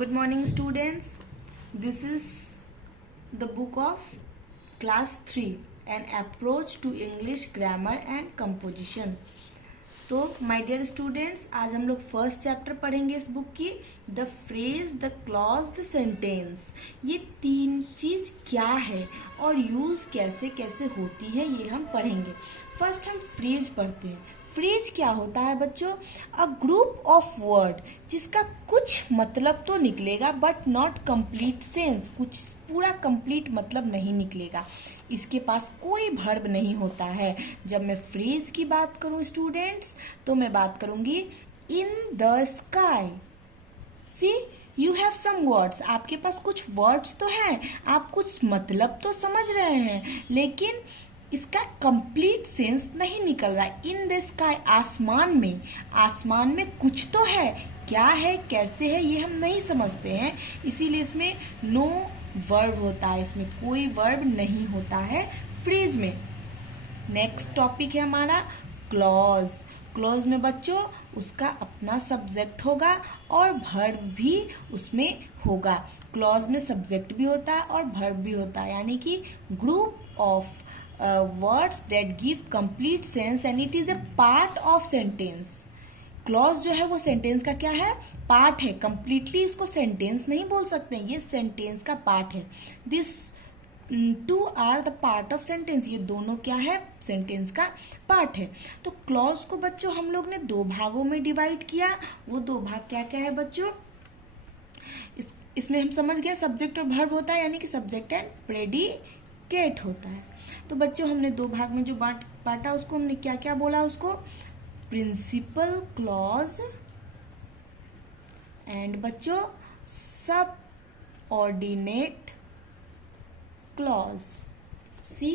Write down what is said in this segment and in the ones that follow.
Good morning, students. This is the book of class 3, An Approach to English Grammar and Composition. तो my dear students, आज हम लोग first chapter पढ़ेंगे इस book की, the phrase, the clause, the sentence. ये तीन चीज क्या है और यूज कैसे कैसे होती है ये हम पढ़ेंगे। फर्स्ट हम फ्रेज पढ़ते हैं। फ्रेज क्या होता है बच्चों? अ ग्रुप ऑफ वर्ड जिसका कुछ मतलब तो निकलेगा बट नॉट कंप्लीट सेंस, कुछ पूरा कंप्लीट मतलब नहीं निकलेगा। इसके पास कोई वर्ब नहीं होता है। जब मैं फ्रेज की बात करूं स्टूडेंट्स, तो मैं बात करूंगी in the sky. See you have some words, आपके पास कुछ वर्ड्स तो हैं, आप कुछ मतलब तो समझ रहे हैं, लेकिन इसका कंप्लीट सेंस नहीं निकल रहा है। इन द स्काई, आसमान में कुछ तो है, क्या है कैसे है ये हम नहीं समझते हैं, इसीलिए इसमें नो वर्ब होता है, इसमें कोई वर्ब नहीं होता है फ्रेज में। नेक्स्ट टॉपिक है हमारा क्लॉज। क्लॉज में बच्चों उसका अपना सब्जेक्ट होगा और वर्ब भी उसमें होगा। क्लॉज में सब्जेक्ट भी होता है और वर्ब भी होता है, यानी कि group of words that give complete sense and it is a part of sentence। Clause जो है वो सेंटेंस का क्या है? पार्ट है। कंप्लीटली इसको सेंटेंस नहीं बोल सकते हैं, ये सेंटेंस का पार्ट है। This two are the part of sentence, ये दोनों क्या है? सेंटेंस का पार्ट है। तो क्लॉज को बच्चों हम लोग ने दो भागों में डिवाइड किया। वो दो भाग क्या क्या है बच्चों? इसमें हम समझ गए सब्जेक्ट और वर्ब होता है, यानी कि सब्जेक्ट एंड प्रेडिकेट होता है। तो बच्चों हमने दो भाग में जो बांटा उसको हमने क्या क्या बोला? उसको प्रिंसिपल क्लॉज एंड बच्चों सब ऑर्डिनेट क्लॉज। सी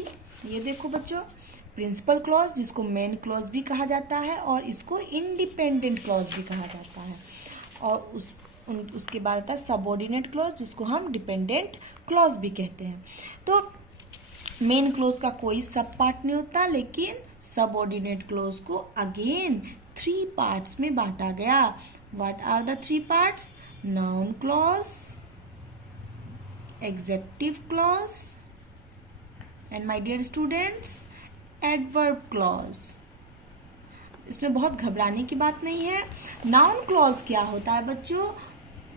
ये देखो बच्चों, प्रिंसिपल क्लॉज जिसको मेन क्लॉज भी कहा जाता है और इसको इंडिपेंडेंट क्लॉज भी कहा जाता है, और उसके बाद आता है सबऑर्डिनेट क्लॉज जिसको हम डिपेंडेंट क्लॉज भी कहते हैं। तो मेन क्लॉज का कोई सब पार्ट नहीं होता, लेकिन सबऑर्डिनेट क्लॉज को अगेन 3 पार्ट्स में बांटा गया। What are the 3 parts? Noun clause, adjective clause and my dear students adverb clause. इसमें बहुत घबराने की बात नहीं है। नाउन क्लॉज क्या होता है बच्चों?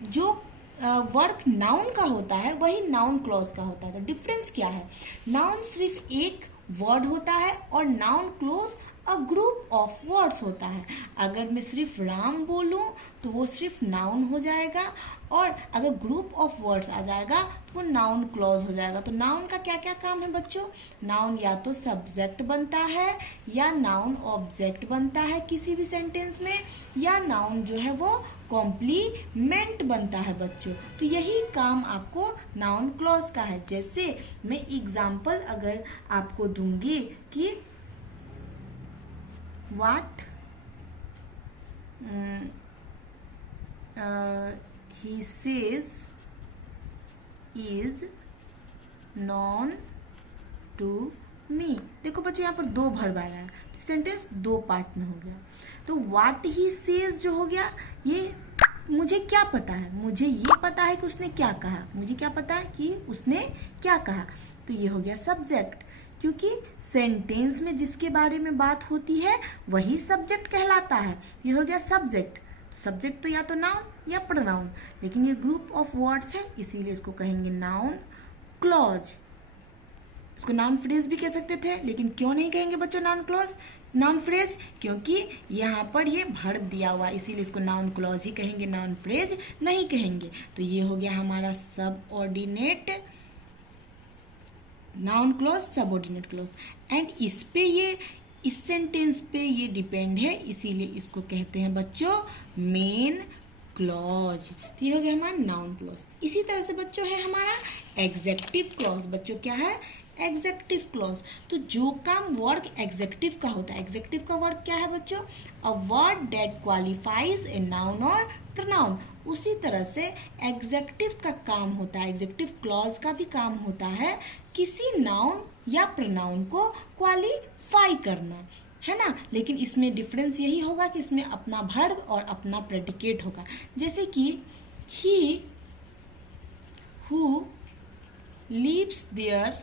जो वर्क नाउन का होता है वही नाउन क्लॉज का होता है। तो डिफरेंस क्या है? नाउन सिर्फ एक वर्ड होता है और noun clause a group of words होता है। अगर मैं सिर्फ राम बोलूं तो वो सिर्फ नाउन हो जाएगा, और अगर ग्रुप ऑफ वर्ड्स आ जाएगा तो वो नाउन क्लॉज हो जाएगा। तो नाउन का क्या क्या काम है बच्चों? नाउन या तो सब्जेक्ट बनता है, या नाउन ऑब्जेक्ट बनता है किसी भी सेंटेंस में, या नाउन जो है वो कॉम्प्लीमेंट बनता है बच्चों। तो यही काम आपको नाउन क्लॉज का है। जैसे मैं एग्जाम्पल अगर आपको दूंगी कि what he says is known to me। देखो बच्चों यहाँ पर दो वर्ब आया है, तो सेंटेंस दो पार्ट में हो गया। तो what he says जो हो गया, ये मुझे क्या पता है? मुझे ये पता है कि उसने क्या कहा, मुझे क्या पता है कि उसने क्या कहा। तो ये हो गया सब्जेक्ट, क्योंकि सेंटेंस में जिसके बारे में बात होती है वही सब्जेक्ट कहलाता है। ये हो गया सब्जेक्ट। तो सब्जेक्ट तो या तो नाउन या प्रोनाउन, लेकिन ये ग्रुप ऑफ वर्ड्स है, इसीलिए इसको कहेंगे नाउन क्लॉज। इसको नाउन फ्रेज भी कह सकते थे, लेकिन क्यों नहीं कहेंगे बच्चों नाउन क्लॉज, नाउन फ्रेज? क्योंकि यहाँ पर ये वर्ब दिया हुआ है, इसीलिए इसको नाउन क्लॉज ही कहेंगे, नाउन फ्रेज नहीं कहेंगे। तो ये हो गया हमारा सब ordinate noun clause, subordinate clause, and इस पे ये इस सेंटेंस पे ये डिपेंड है, इसीलिए इसको कहते हैं बच्चों मेन क्लॉज। तो ये हो गया हमारा नाउन क्लॉज। इसी तरह से बच्चों है हमारा एग्जेक्टिव क्लॉज। बच्चों क्या है? Executive clause. तो जो काम वर्ड एग्जेक्टिव का होता है, एग्जेक्टिव का वर्ड क्या है बच्चों? A word that qualifies a noun और प्रोनाउन। उसी तरह से एग्जेक्टिव का काम होता है, एग्जेक्टिव क्लॉज का भी काम होता है किसी नाउन या प्रोनाउन को क्वालिफाई करना, है ना। लेकिन इसमें डिफरेंस यही होगा कि इसमें अपना वर्ब और अपना प्रेडिकेट होगा। जैसे कि he who lives there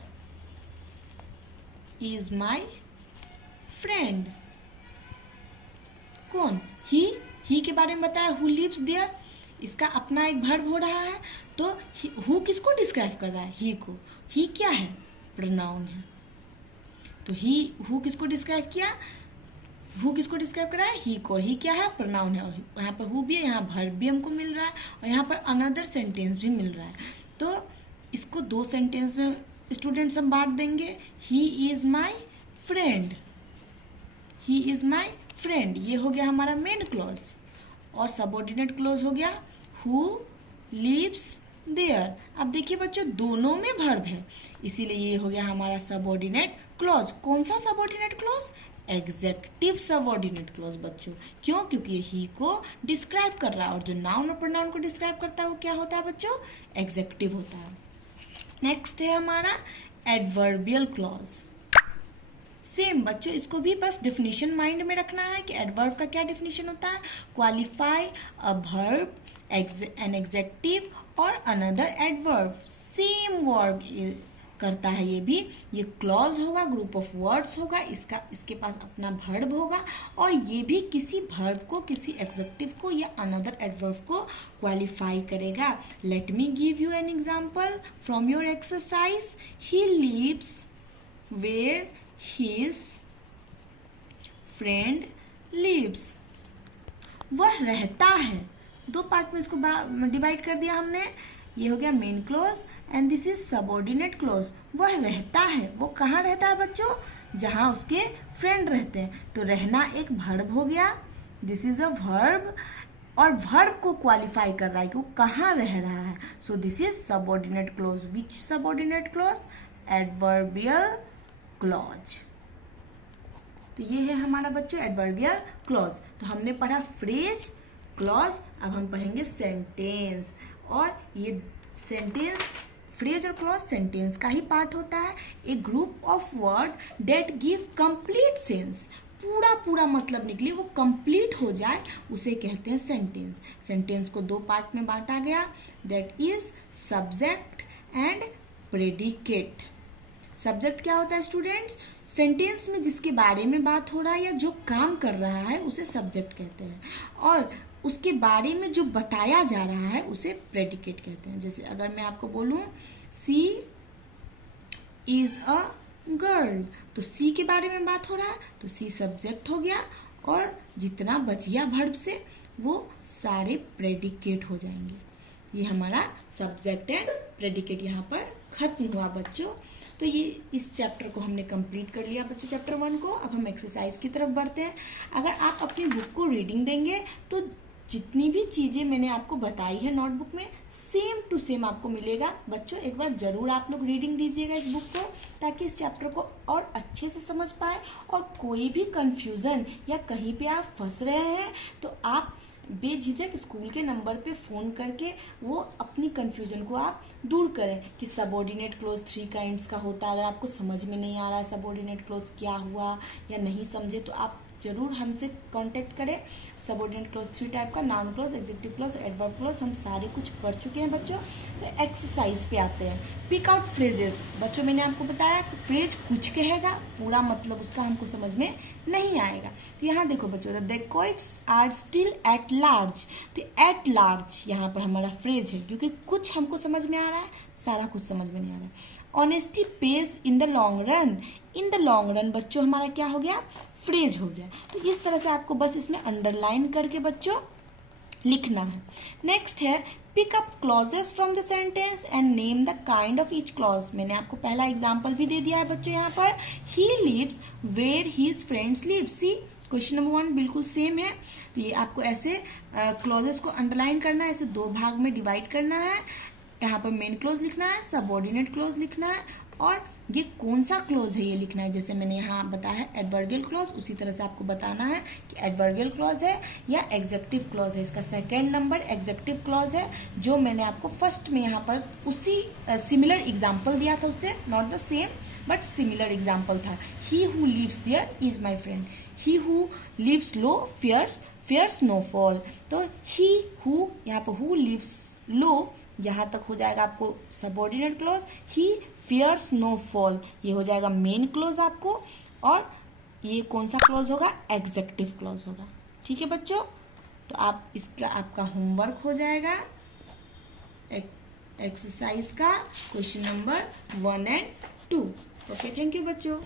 is my friend. कौन? ही के बारे में बताया, हु लिव्स देयर, इसका अपना एक वर्ब हो रहा है, तो हु किसको डिस्क्राइब कर रहा है? ही को। ही क्या है? प्रोनाउन है। तो हु किसको डिस्क्राइब किया? हु किसको डिस्क्राइब कर रहा है? ही को। ही क्या है? प्रोनाउन है। और यहाँ पर हु भी है, यहाँ वर्ब भी हमको मिल रहा है, और यहाँ पर अनदर सेंटेंस भी मिल रहा है। तो इसको दो सेंटेंस में स्टूडेंट्स हम बांट देंगे। He is my friend, he is my friend, ये हो गया हमारा मेन क्लॉज। और सबऑर्डिनेट क्लॉज हो गया हु लिव्स देयर। अब देखिए बच्चों, दोनों में वर्ब है, इसीलिए ये हो गया हमारा सबऑर्डिनेट क्लॉज। कौन सा subordinate clause? Executive subordinate clause बच्चों। क्यों? क्योंकि ये ही को डिस्क्राइब कर रहा है, और जो नाउन और प्रोनाउन को डिस्क्राइब करता है वो क्या होता है बच्चों? एग्जेक्टिव होता है। नेक्स्ट है हमारा एडवर्बियल क्लॉज। सेम बच्चों, इसको भी बस डिफिनीशन माइंड में रखना है कि एडवर्ब का क्या डिफिनीशन होता है। Qualify a verb, an adjective और अनदर एडवर्ब। सेम वर्ब करता है ये भी। ये क्लॉज होगा, ग्रुप ऑफ वर्ड्स होगा, इसके पास अपना वर्ब होगा, और ये भी किसी वर्ब को, किसी एग्जेक्टिव को या अनदर एडवर्ब को क्वालिफाई करेगा। Let me give you an example from your exercise. He lives where his friend lives। वह रहता है। दो पार्ट में इसको डिवाइड कर दिया हमने। ये हो गया main clause and this is subordinate clause. वह रहता है, वो कहाँ रहता है बच्चों? जहाँ उसके फ्रेंड रहते हैं। तो रहना एक वर्ब हो गया, दिस इज अ वर्ब, और वर्ब को क्वालिफाई कर रहा है कि वो कहाँ रह रहा है। So this is subordinate clause. Which subordinate clause? Adverbial clause. तो ये है हमारा बच्चों एडवर्बियल क्लॉज। तो हमने पढ़ा फ्रेज, क्लॉज, अब हम पढ़ेंगे सेंटेंस। और ये सेंटेंस, फ्रेज और क्लॉज सेंटेंस का ही पार्ट होता है। A group of word that give complete sense, पूरा मतलब निकले, वो कंप्लीट हो जाए, उसे कहते हैं सेंटेंस। सेंटेंस को दो पार्ट में बांटा गया, that is subject and predicate. Subject क्या होता है स्टूडेंट्स? सेंटेंस में जिसके बारे में बात हो रहा है या जो काम कर रहा है उसे सब्जेक्ट कहते हैं, और उसके बारे में जो बताया जा रहा है उसे प्रेडिकेट कहते हैं। जैसे अगर मैं आपको बोलूं सी इज अ गर्ल, तो सी के बारे में बात हो रहा है, तो सी सब्जेक्ट हो गया, और जितना बचिया वर्ब से वो सारे प्रेडिकेट हो जाएंगे। ये हमारा सब्जेक्ट एंड प्रेडिकेट यहाँ पर खत्म हुआ बच्चों। तो ये इस चैप्टर को हमने कंप्लीट कर लिया बच्चों, चैप्टर 1 को। अब हम एक्सरसाइज की तरफ बढ़ते हैं। अगर आप अपनी बुक को रीडिंग देंगे तो जितनी भी चीजें मैंने आपको बताई है नोटबुक में, सेम टू सेम आपको मिलेगा। बच्चों एक बार जरूर आप लोग रीडिंग दीजिएगा इस बुक को, ताकि इस चैप्टर को और अच्छे से समझ पाए, और कोई भी कंफ्यूजन या कहीं पे आप फंस रहे हैं तो आप बेझिझक स्कूल के नंबर पे फ़ोन करके वो अपनी कंफ्यूजन को आप दूर करें कि सबऑर्डिनेट क्लॉज 3 काइंड्स का होता है। अगर आपको समझ में नहीं आ रहा है सबऑर्डिनेट क्लॉज क्या हुआ या नहीं समझे, तो आप जरूर हमसे कांटेक्ट करें। सबऑर्डिनेट क्लॉज 3 टाइप का, noun clause, adjective clause, adverb clause, हम सारे कुछ पढ़ चुके हैं बच्चों। तो एक्सरसाइज पे आते हैं। Pick out phrases. बच्चों मैंने आपको बताया कि फ्रेज कुछ कहेगा, पूरा मतलब उसका हमको समझ में नहीं आएगा। तो यहाँ देखो बच्चों, the dacoits are still at large. तो एट लार्ज यहाँ पर हमारा फ्रेज है, क्योंकि कुछ हमको समझ में आ रहा है, सारा कुछ समझ में नहीं आ रहा है। Honesty page in the long run. In the long run बच्चों हमारा क्या हो गया? फ्रेज हो गया। तो इस तरह से आपको बस इसमें अंडरलाइन करके बच्चों लिखना है। नेक्स्ट है pick up clauses from the sentence and name the kind of each clause. मैंने आपको पहला एग्जांपल भी दे दिया है बच्चों यहाँ पर, he lives where his friends live. See question number 1 बिल्कुल सेम है। तो ये आपको ऐसे क्लॉजेस को अंडरलाइन करना है, ऐसे 2 भाग में डिवाइड करना है। यहाँ पर मेन क्लॉज लिखना है, सबऑर्डिनेट क्लॉज लिखना है, और ये कौन सा क्लॉज है ये लिखना है। जैसे मैंने यहाँ बताया है एडवर्बियल क्लॉज, उसी तरह से आपको बताना है कि एडवर्बियल क्लॉज है या एग्जेक्टिव क्लॉज है। इसका सेकेंड नंबर एग्जेक्टिव क्लॉज है, जो मैंने आपको फर्स्ट में यहाँ पर उसी सिमिलर एग्जाम्पल दिया था उससे, not the same but similar example था। He who lives there is my friend, he who lives low fears no fall। तो ही हु, यहाँ पर हु लिव्स लो, यहाँ तक हो जाएगा आपको सबऑर्डिनेट क्लॉज। ही fears no fall ये हो जाएगा मेन क्लॉज आपको, और ये कौन सा क्लॉज होगा, एग्जेक्टिव क्लॉज होगा। ठीक है बच्चों, तो आप इसका आपका होमवर्क हो जाएगा एक्सरसाइज का क्वेश्चन नंबर 1 और 2। ओके, थैंक यू बच्चों।